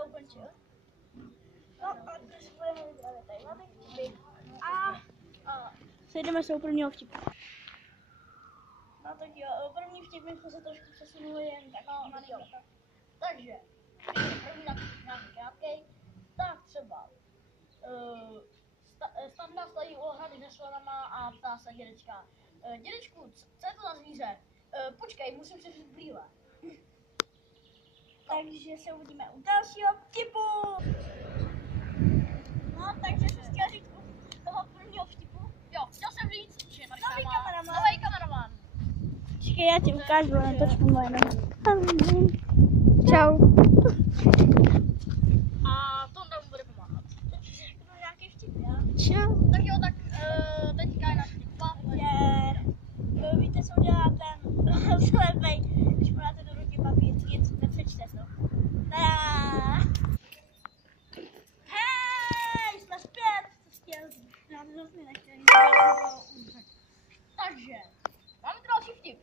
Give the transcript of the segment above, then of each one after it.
to ukončil. No a teď budeme vyprávět tady na vtipy. A sejdeme se u prvního vtipu. No tak jo, první vtip jsme se trošku přesunuli jen tak na minulata. Takže, první nějaký krátkej, tak třeba Standa stojí u ohrady se slanama a ptá se dědečka. Dědečku, co je to za zvíře? Počkej, musím si vzít brýle. Takže se uvidíme u dalšího vtipu. No, takže jsi chtěl říct u toho prvního vtipu? Jo, chtěl jsem říct, že nový kameraman. Počkej, já ti ukážu, netočku moje nohy. Čau. A to nám bude pomáhat. Teď řeknu nějaký vtip, já? Čau. Tak jo, tak teďka je náš vtip. Víte, co udělá ten slepej, když mu dáte do ruky papír, nic nepřečte to. Hej, jsme zpět, co jsi chtěl říct? Já to zase nechtěl nic. Takže, máme tu další vtip.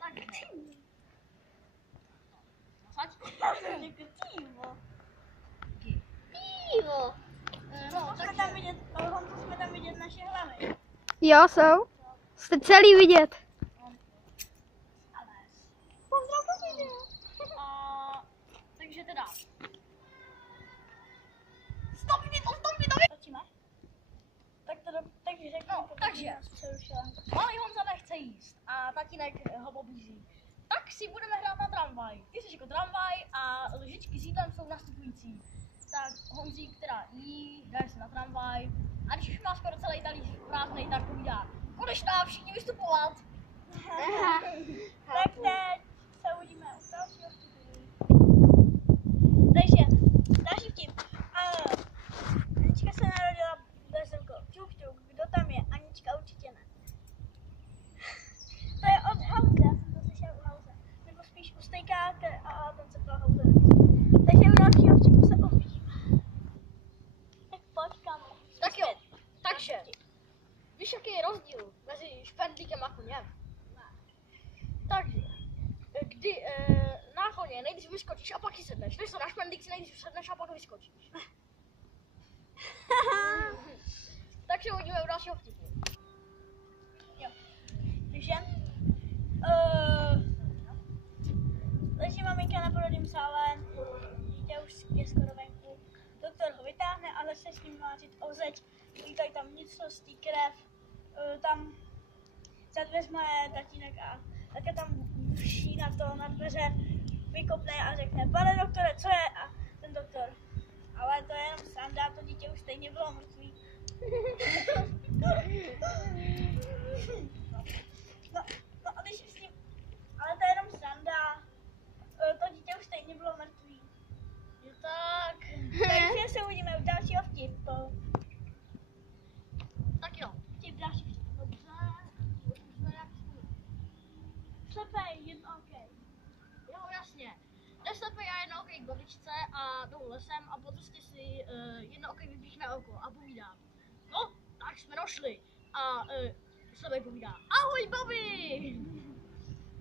Takže. Pivo. No, tak tam vidět, Honzo, jsme tam vidět naše hlavy. Jo, jsou. Jste celý vidět. Takže teda. Stopni to. Točíme? Takže řeknu. No, takže. Malý Honza nechce jíst a tatínek ho pobízí. Tak si budeme hrát na tramvaj. Ty jsi jako tramvaj a lžičky s jídlem jsou nastupující. Tak Honzík teda jí, hraje se na tramvaj a když už má skoro celý talíř prázdnej, tak povídá: konečná, všichni vystupovat. Tak teď se uvidíme u dalšího vtipu. Takže, další vtip. Anička se narodila bez rukou. Čuk, kdo tam je? Anička určitě ne. To je od Hause, já jsem to slyšel u Hause. Nebo spíš u Stejkáka a ten se ptal Hause. Takže u dalšího vtipu se uvidíme. Tak pojď, kamo. Tak jo, takže. Víš, jaký je rozdíl mezi špendlíkem a koněm? Ne. Takže, kdy na koně nejdřív vyskočíš a pak si sedneš, než to na špendlík si nejdřív sedneš a pak vyskočíš. Takže uvidíme u dalšího vtipu. Jo. Takže, leží maminka na porodním sále, dítě už je skoro venku. Doktor ho vytáhne a začne s ním mářit o zeď. Lítají tam vnitřností, krev, tam za dveřma je tatínek a také tam vší na dveře, vykopne a řekne: pane doktore, co je? A ten doktor: ale to je jenom sranda, to dítě už stejně bylo mrtvý. No a když s ním, ale to je jenom sranda, to dítě už stejně bylo mrtvý. Jo tak. Takže se uvidíme u dalšího vtipu. Tak jo, vtip další vtip. Dobře. Slepej, jednookej. Jo, jasně. Jde slepej a jednookej k babičce a jdou lesem a prostě si jednookej vypíchne oko a povídá: no, tak jsme došli. A slepej povídá: ahoj, babi!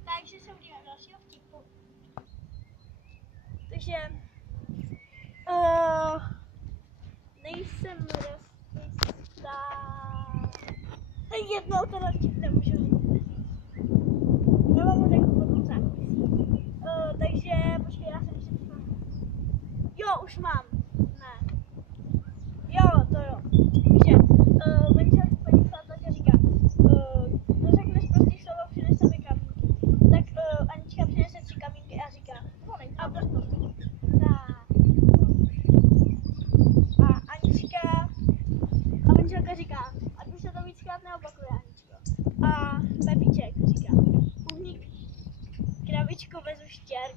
Takže se uvidíme u dalšího vtipu. Takže nejsem rasista. Jednou teda vtip nemůžu říct. Já vám ho řeknu potom zákulisí. Takže počkej, já jsem ještě přišla. Jo, už mám. Ne. Jo, to jo. Takže Venča paní přátelka říká: no řekneš prostý slovo, přinese mi kamínky. Tak Anička přinese 3 kamínky a říká: a dost prostý. A Anička a Venčelka říká: ať už se to víckrát neopakuje, Aničko. A Pepíček říká: uhník krabičku vezu štěrk.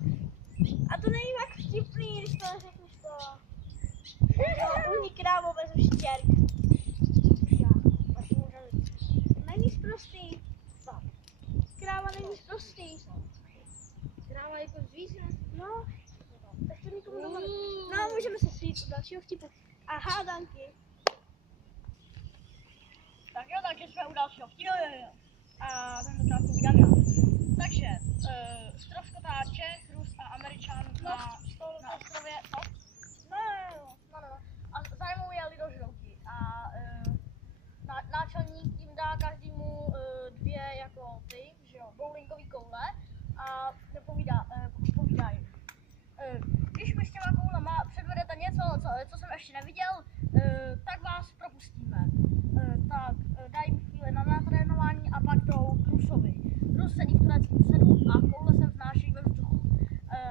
A to není tak vtipný, když to neřekneš to. Uhník krávo vezu štěrk. Není sprostý. Kráva není sprostý. Kráva jako zvíře. No. Tak to nikomu doma. No, můžeme se přijít do dalšího vtipu. A hádanky. Tak jo, takže jsme u dalšího vtipu. Jo. A tentokrát povídám já. Takže, ztroskotáče, Rus a Američan na ostrově, co? ještě neviděl, tak vás propustíme. Dají mi chvíli na natrénování a pak jdou k Rusovi. Rus sedí v tureckém sedu a koule se vznáší ve vzduchu.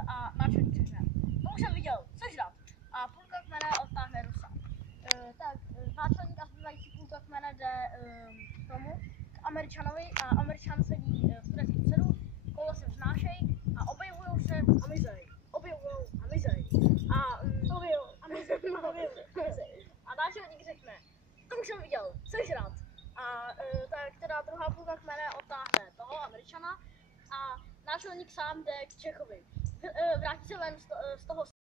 A náčelník řekne, to už jsem viděl, sežrat. A půlka kmene odtáhne Rusa. Náčelník a zbývající půlka kmene jde k tomu, k Američanovi a Američan sedí v tureckém sedu, koule se vznášejí a objevujou se a mizej. Objevujou a mizej. A náčelník řekne, to už jsem viděl, sežrat. Tak teda druhá půlka kmene odtáhne toho Američana a náčelník sám jde k Čechovi. Vrátí se ven z toho